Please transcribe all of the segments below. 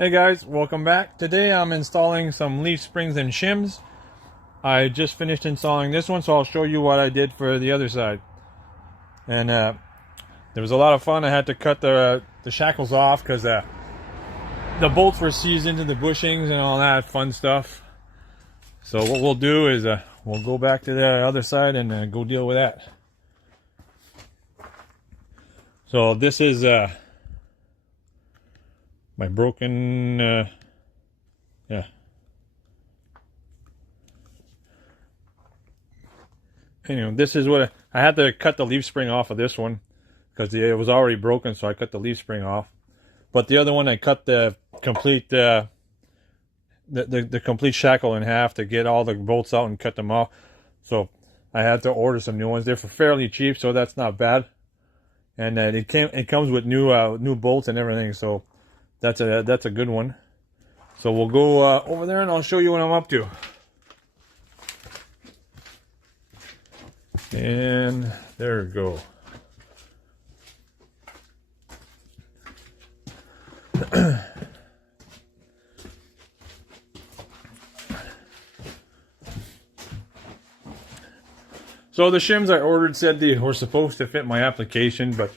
Hey guys, welcome back. Today I'm installing some leaf springs and shims. I just finished installing this one, so I'll show you what I did for the other side. And there was a lot of fun. I had to cut the shackles off because the bolts were seized into the bushings and all that fun stuff. So what we'll do is we'll go back to the other side and go deal with that. So this is my broken yeah. Anyway, this is what I had to cut the leaf spring off of this one because it was already broken, so I cut the leaf spring off. But the other one, I cut the complete the complete shackle in half to get all the bolts out and cut them off. So I had to order some new ones. They're fairly cheap, so that's not bad. And it comes with new bolts and everything, so that's a good one. So we'll go over there and I'll show you what I'm up to. And there we go. So the shims I ordered said they were supposed to fit my application, but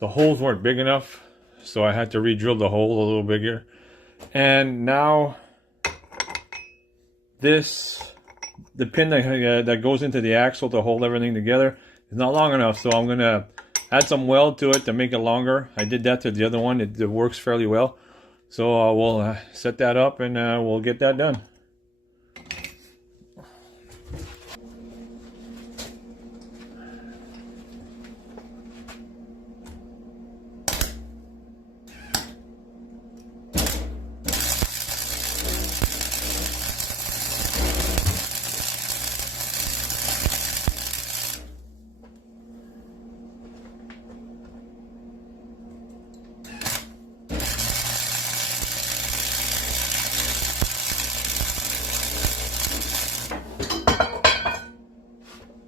the holes weren't big enough, so I had to re-drill the hole a little bigger. And now the pin that goes into the axle to hold everything together is not long enough, so I'm gonna add some weld to it to make it longer. I did that to the other one. It works fairly well, so we'll set that up and we'll get that done.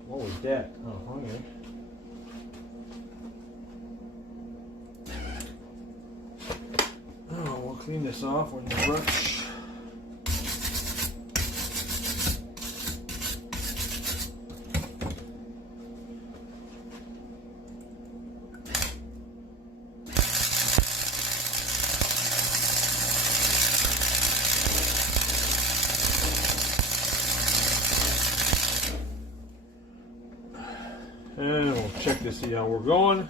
What was that? Oh, okay. Oh, we'll clean this off with the brush. And we'll check to see how we're going.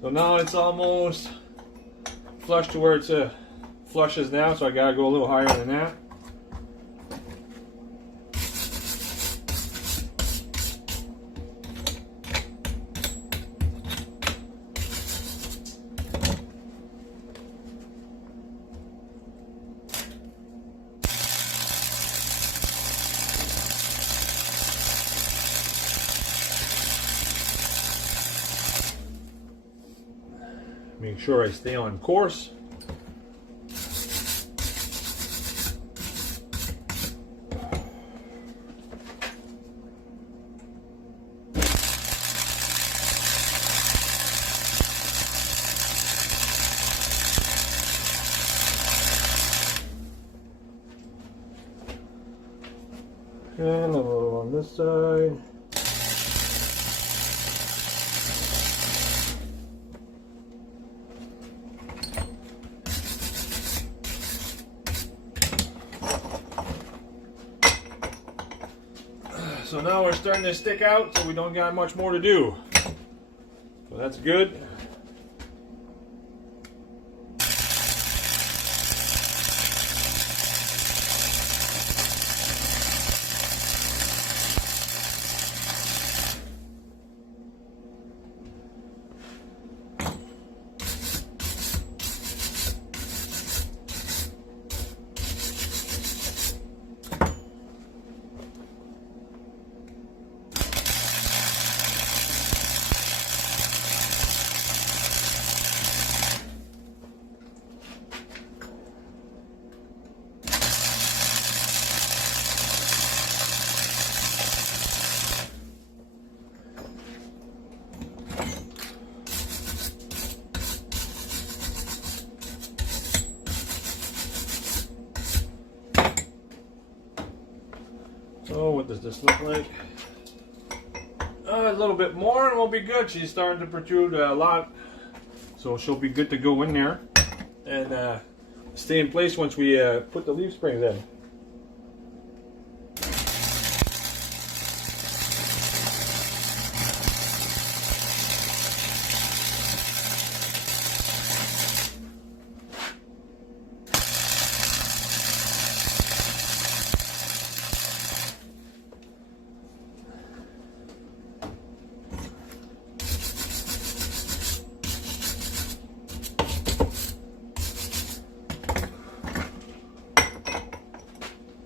So now it's almost flush to where it's flushes now, so I gotta go a little higher than that. Make sure I stay on course. And a little on this side. So now we're starting to stick out, so we don't got much more to do. So that's good. So what does this look like? A little bit more and we'll be good. She's starting to protrude a lot, so she'll be good to go in there and stay in place once we put the leaf springs in.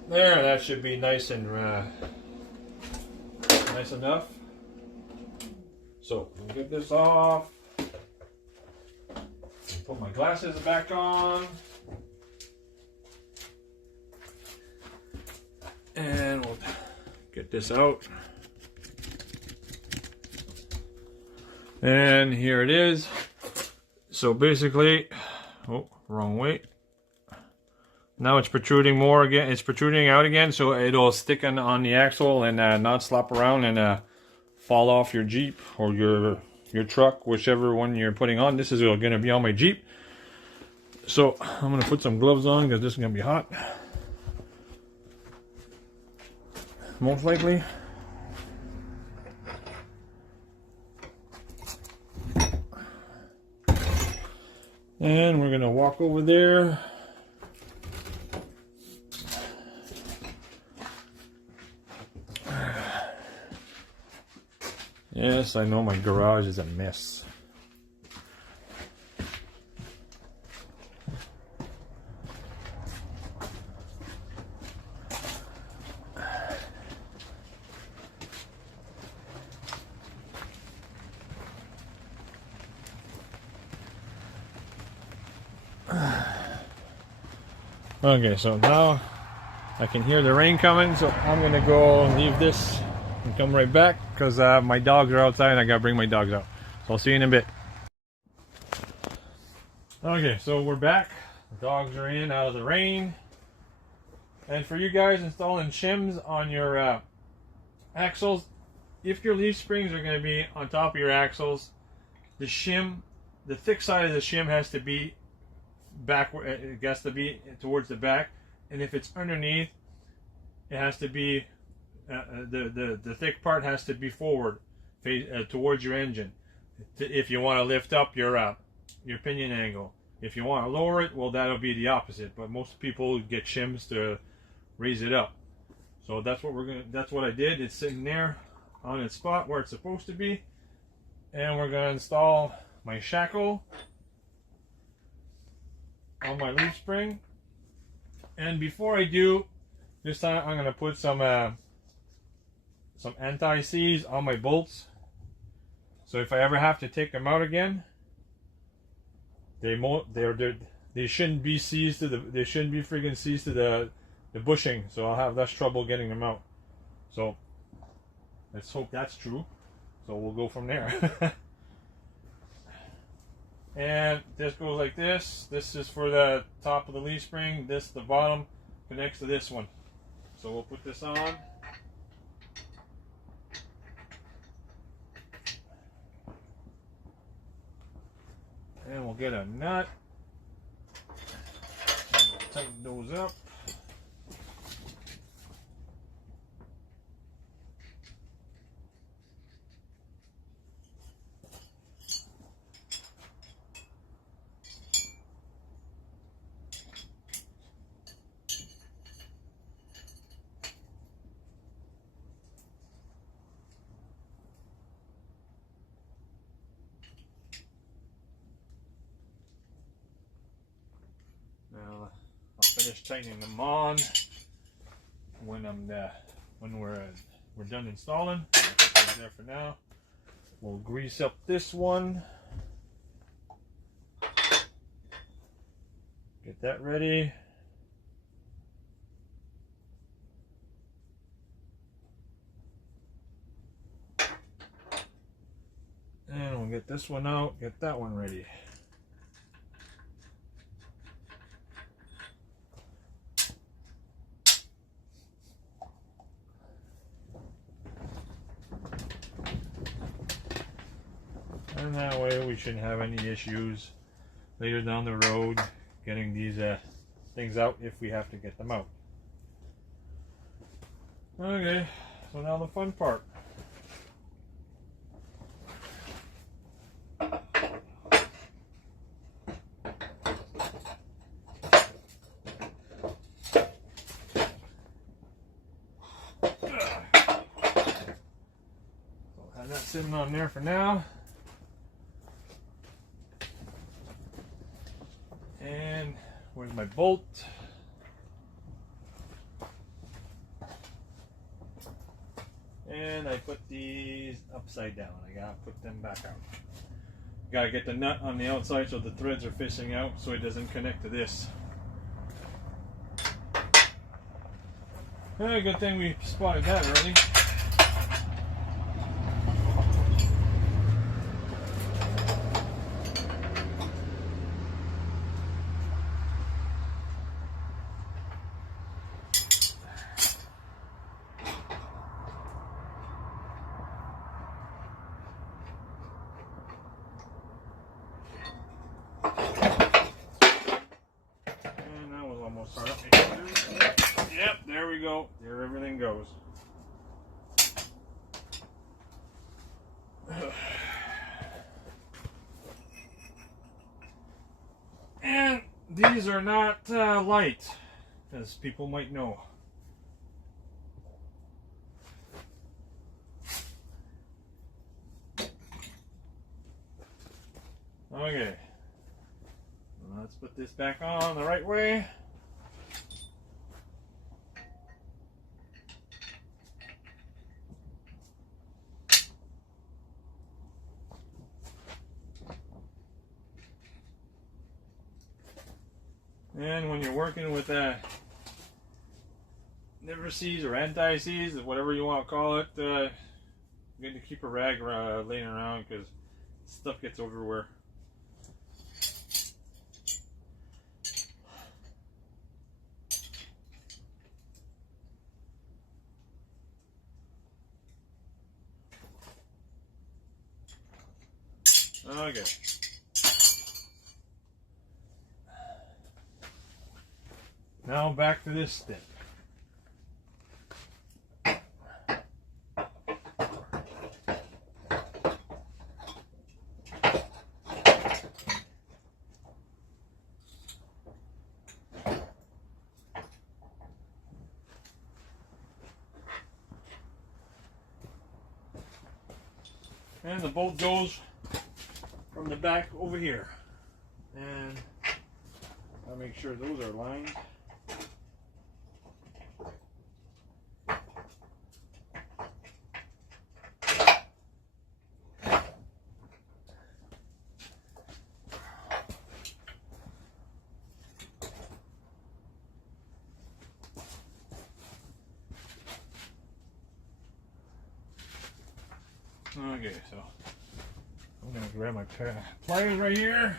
There, that should be nice and nice enough. So we'll get this off. Put my glasses back on. And we'll get this out. And here it is. So basically, oh, wrong way. Now it's protruding more again. It's protruding out again, so it'll stick on the axle and not slop around and fall off your Jeep or your truck, whichever one you're putting on. This is going to be on my Jeep. So I'm going to put some gloves on because this is going to be hot. Most likely. And we're going to walk over there. Yes, I know my garage is a mess. Okay, so now I can hear the rain coming, so I'm gonna go leave this and come right back because my dogs are outside and I gotta bring my dogs out. So I'll see you in a bit. Okay, so we're back. The dogs are in out of the rain. And for you guys installing shims on your axles, if your leaf springs are going to be on top of your axles, the shim, the thick side of the shim has to be backward. It has to be towards the back, and if it's underneath, it has to be the thick part has to be forward, towards your engine. If you want to lift up your pinion angle. If you want to lower it, well, that'll be the opposite. But most people get shims to raise it up. So that's what that's what I did. It's sitting there on its spot where it's supposed to be. And we're gonna install my shackle on my leaf spring. And before I do, this time I'm gonna put some anti-seize on my bolts. So if I ever have to take them out again, they shouldn't be seized to they shouldn't be freaking seized to the bushing, so I'll have less trouble getting them out. So let's hope that's true. So we'll go from there. And this goes like this. This is for the top of the leaf spring. This, the bottom, connects to this one. So we'll put this on. And we'll get a nut. And we'll tighten those up. Now I'll finish tightening them on when we're done installing. I'll put those there for now. We'll grease up this one. Get that ready. And we'll get this one out, get that one ready. And that way we shouldn't have any issues later down the road getting these things out if we have to get them out. Okay, so now the fun part. Have that sitting on there for now. And where's my bolt? And I put these upside down. I gotta put them back out. Gotta get the nut on the outside so the threads are facing out so it doesn't connect to this. Good thing we spotted that already. Yep, there we go. There everything goes. And these are not light, as people might know. Okay. Let's put this back on the right way. And when you're working with never-sees or anti-sees, whatever you want to call it, good to keep a rag laying around because stuff gets everywhere. Okay. Now back to this stick. And the bolt goes from the back over here. And I'll make sure those are lined. Okay, so I'm going to grab my pliers right here.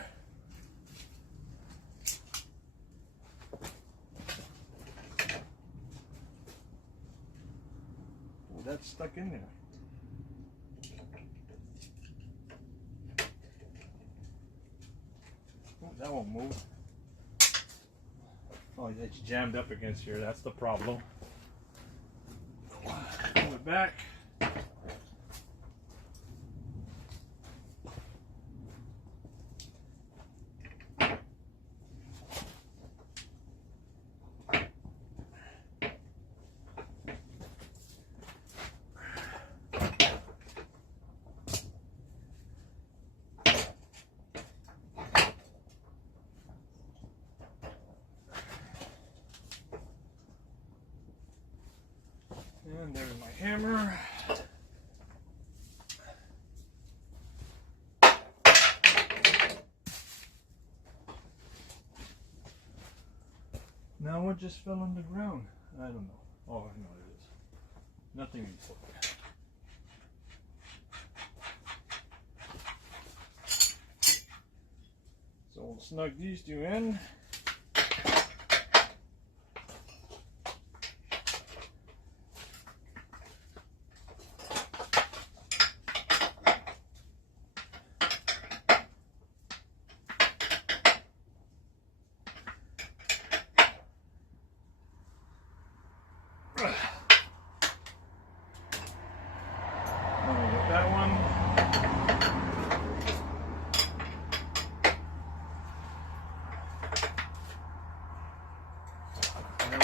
Oh, that's stuck in there. Oh, that won't move. Oh, it's jammed up against here. That's the problem. Pull it back. And there's my hammer. Now what just fell on the ground? I don't know. Oh, I know it is. Nothing important. So we'll snug these two in.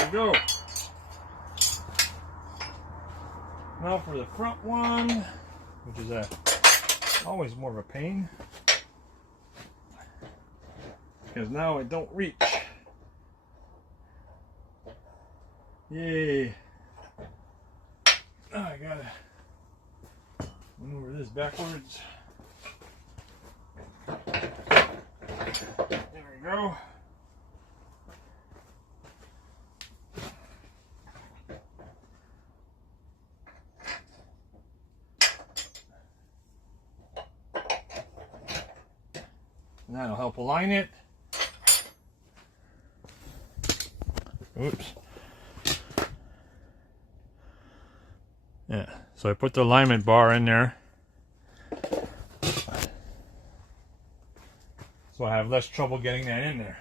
we go. Now for the front one, which is always more of a pain, because now it don't reach. Yay. Now I gotta maneuver this backwards. There we go. And that'll help align it. Oops. Yeah, so I put the alignment bar in there, so I have less trouble getting that in there,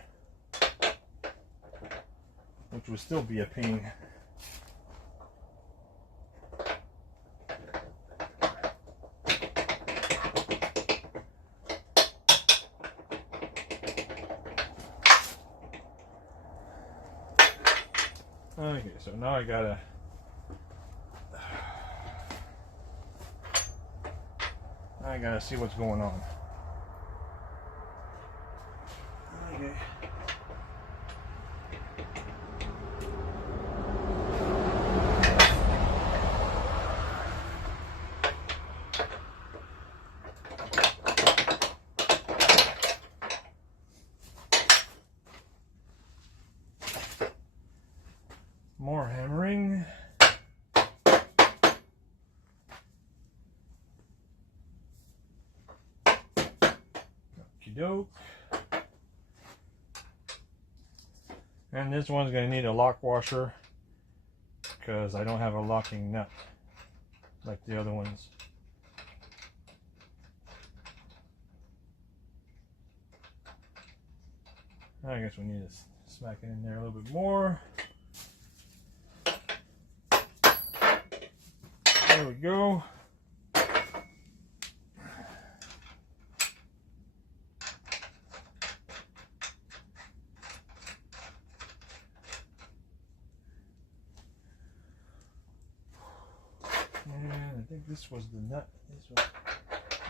which would still be a pain. Okay, so now I gotta see what's going on. Okay. More hammering. Doke. And this one's going to need a lock washer because I don't have a locking nut like the other ones. I guess we need to smack it in there a little bit more. There we go. And I think this was the nut. This was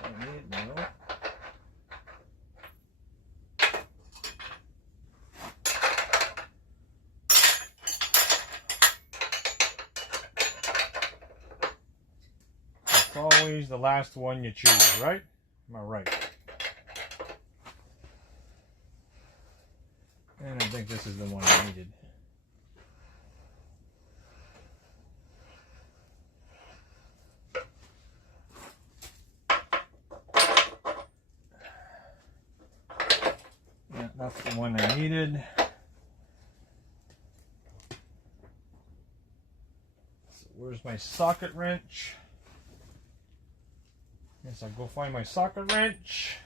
I need now. It's always the last one you choose, right? Am I right? And I think this is the one I needed. Yeah, that's the one I needed. So where's my socket wrench? Guess I'll go find my socket wrench,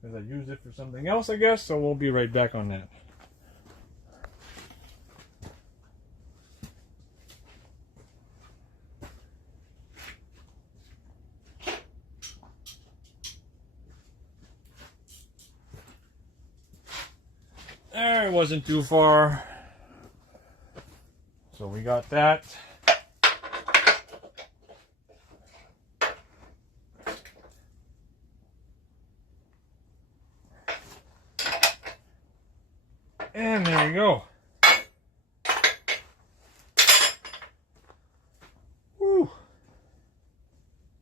because I used it for something else, I guess, so we'll be right back on that. There, it wasn't too far. So we got that. And there you go. Woo.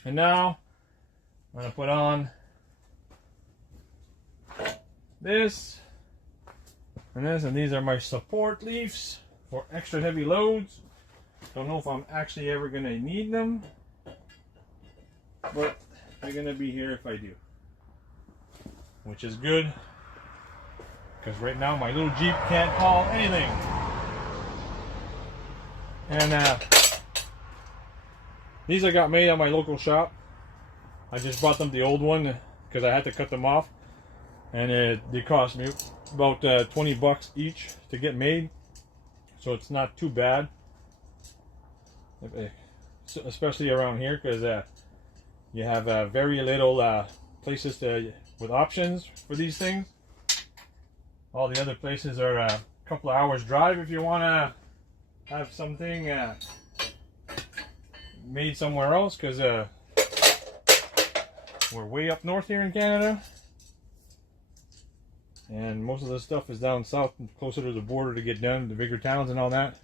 And now I'm going to put on this and this, and these are my support leaves for extra heavy loads. Don't know if I'm actually ever going to need them, but they're going to be here if I do, which is good. Because right now my little Jeep can't haul anything. And these I got made at my local shop. I just bought them the old one because I had to cut them off. And they cost me about 20 bucks each to get made. So it's not too bad. Especially around here, because you have very little places with options for these things. All the other places are couple of hours drive if you want to have something made somewhere else, because we're way up north here in Canada, and most of the stuff is down south, closer to the border to get done, the bigger towns and all that.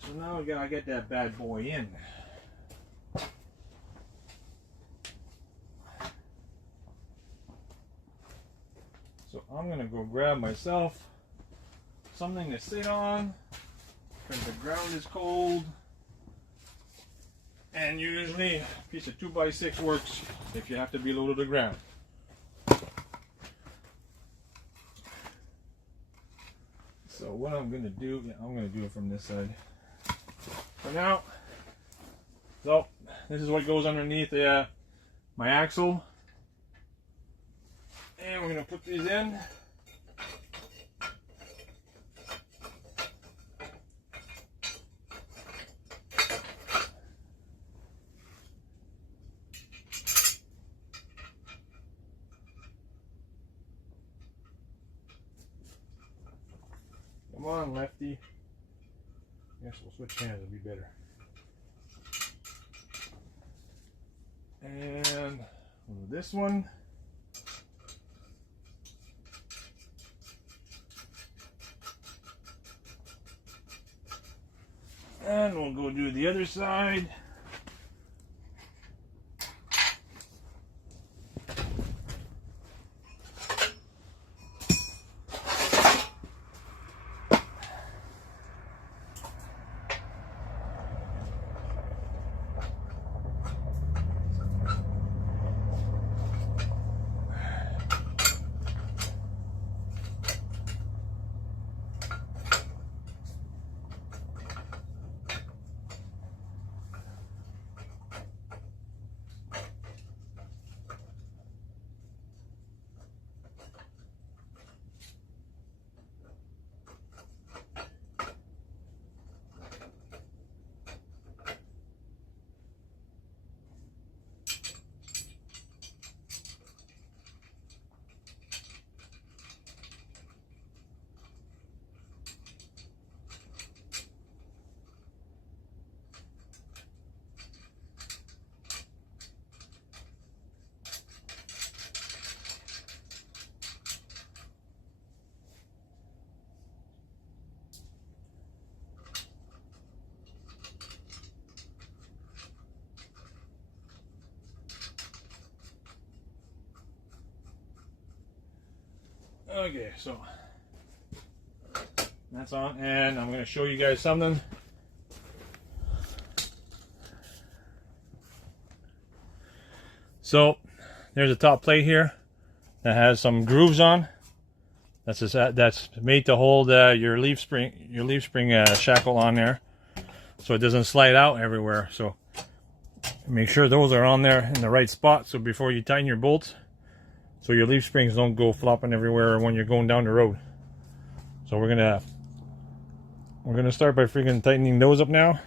So now we gotta get that bad boy in. So I'm gonna go grab myself something to sit on, because the ground is cold, and usually a piece of 2x6 works if you have to be low to the ground. So what I'm gonna do, I'm gonna do it from this side for now. So this is what goes underneath my axle, and we're gonna put these in. Come on, lefty. Guess we'll switch hands, it'll be better. And this one. And we'll go do the other side. Okay, so that's on, and I'm going to show you guys something. So there's a top plate here that has some grooves on. That's made to hold your leaf spring shackle on there, so it doesn't slide out everywhere. So make sure those are on there in the right spot. So before you tighten your bolts, so your leaf springs don't go flopping everywhere when you're going down the road. So we're gonna start by freaking tightening those up now.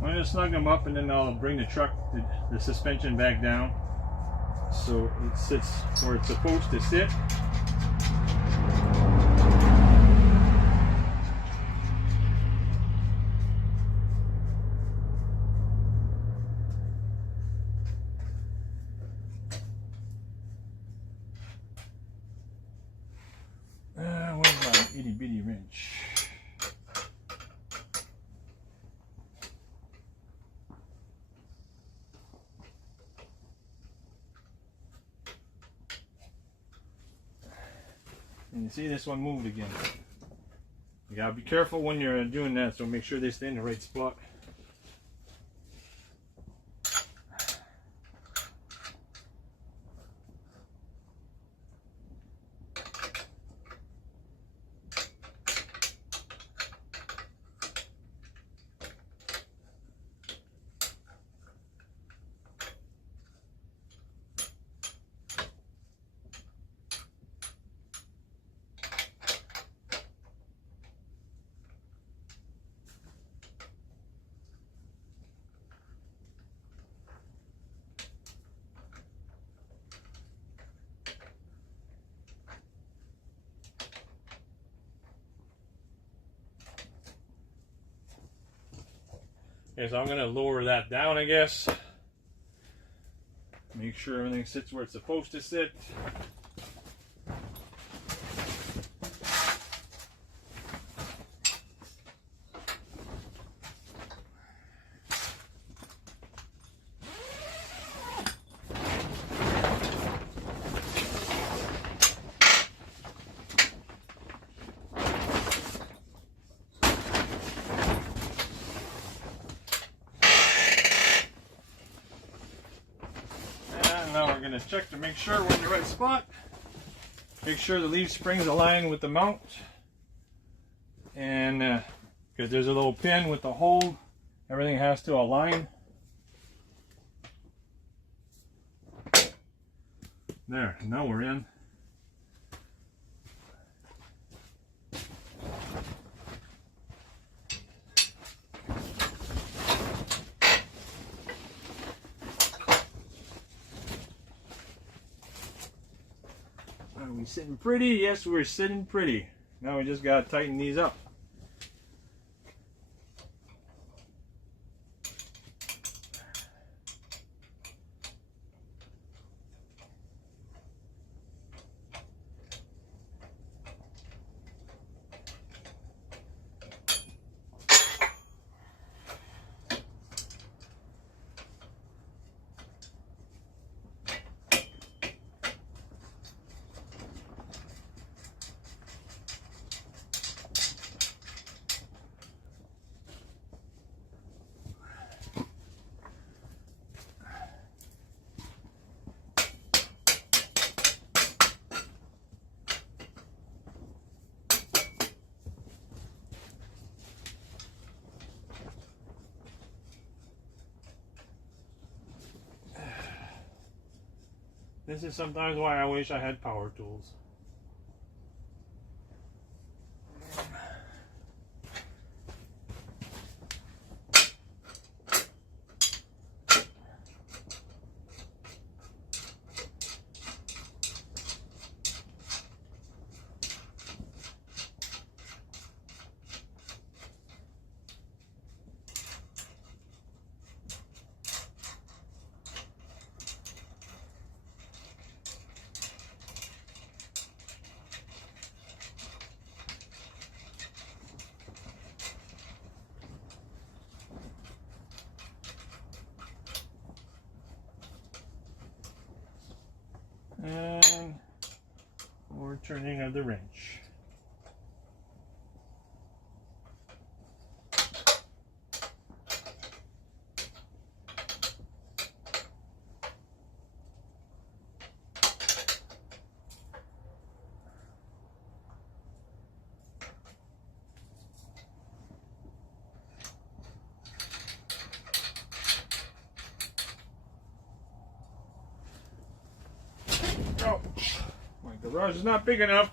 I'm gonna snug them up, and then I'll bring the suspension back down so it sits where it's supposed to sit. Where's my itty bitty wrench? And you see this one moved again. You gotta be careful when you're doing that, so make sure they stay in the right spot. Okay, so I'm going to lower that down, I guess. Make sure everything sits where it's supposed to sit. Now we're going to check to make sure we're in the right spot. Make sure the leaf spring's aligned with the mount. And because there's a little pin with the hole, everything has to align. There, now we're in. Are we sitting pretty? Yes, we're sitting pretty. Now we just gotta tighten these up. This is sometimes why I wish I had power tools. And we're turning of the wrench. Oh, my garage is not big enough.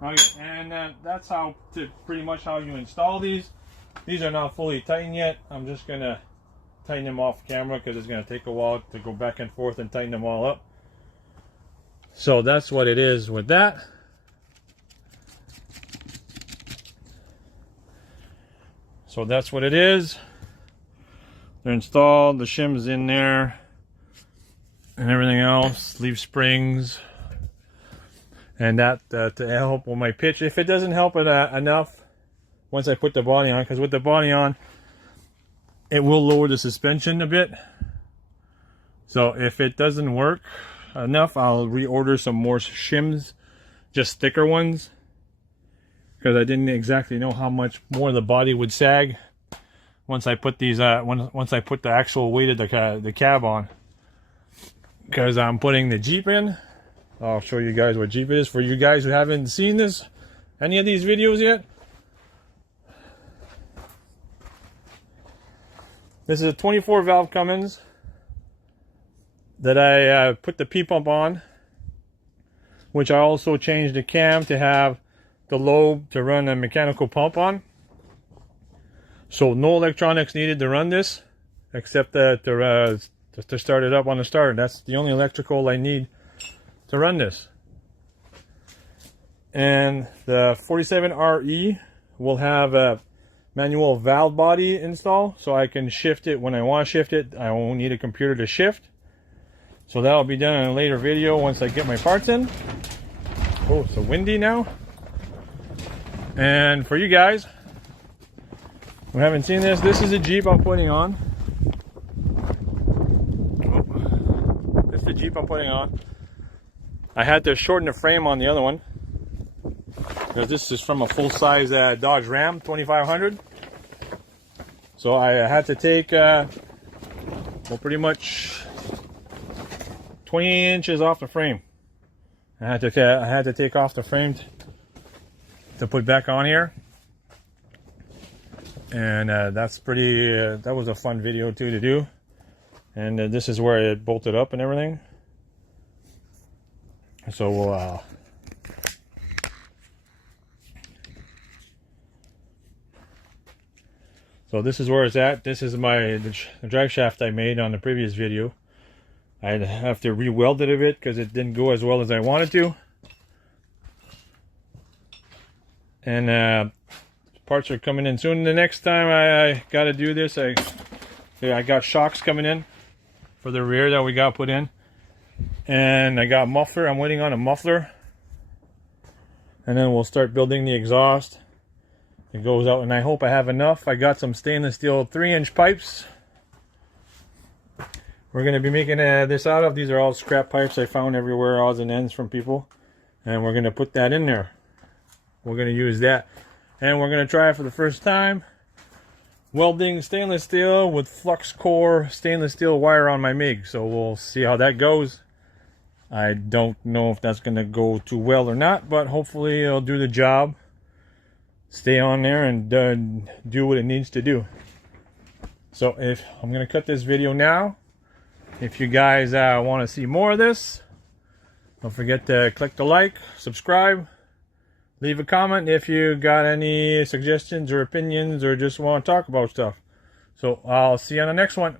Okay, and that's how pretty much how you install these. These are not fully tightened yet. I'm just gonna tighten them off camera because it's gonna take a while to go back and forth and tighten them all up. So that's what it is with that. So that's what it is. They're installed. The shim's in there, and everything else. Leaf springs. And that to help with my pitch. If it doesn't help it enough, once I put the body on, because with the body on, it will lower the suspension a bit. So if it doesn't work enough, I'll reorder some more shims, just thicker ones, because I didn't exactly know how much more the body would sag once I put these once I put the actual weight of the cab on. Because I'm putting the Jeep in. I'll show you guys what Jeep is for you guys who haven't seen any of these videos yet. This is a 24 valve Cummins that I put the P-pump on, which I also changed the cam to have the lobe to run a mechanical pump on. So no electronics needed to run this, except that to start it up on the starter. That's the only electrical I need to run this. And the 47RE will have a manual valve body install, so I can shift it when I want to shift it. I won't need a computer to shift. So that'll be done in a later video once I get my parts in. Oh, it's so windy now. And for you guys who haven't seen this, this is a Jeep I'm putting on. Oh, this is the Jeep I'm putting on. I had to shorten the frame on the other one, because this is from a full-size Dodge Ram 2500. So I had to take, well, pretty much 20 inches off the frame. I had to take off the frame to put back on here. And that's pretty, that was a fun video too to do. And this is where it bolted up and everything. So we'll so this is where it's at. This is the drive shaft I made on the previous video. I'd have to re-weld it a bit because it didn't go as well as I wanted to. And parts are coming in soon. The next time I got to do this, I got shocks coming in for the rear that we got put in. And I got muffler. I'm waiting on a muffler. And then we'll start building the exhaust. It goes out, and I hope I have enough. I got some stainless steel 3-inch pipes. We're going to be making this out of. These are all scrap pipes I found everywhere, odds and ends from people. And we're going to put that in there. We're going to use that. And we're going to try it for the first time. Welding stainless steel with flux core stainless steel wire on my MIG. So we'll see how that goes. I don't know if that's going to go too well or not, but hopefully it'll do the job. Stay on there and do what it needs to do. So if I'm going to cut this video now. If you guys want to see more of this, don't forget to click the like, subscribe, leave a comment if you got any suggestions or opinions or just want to talk about stuff. So I'll see you on the next one.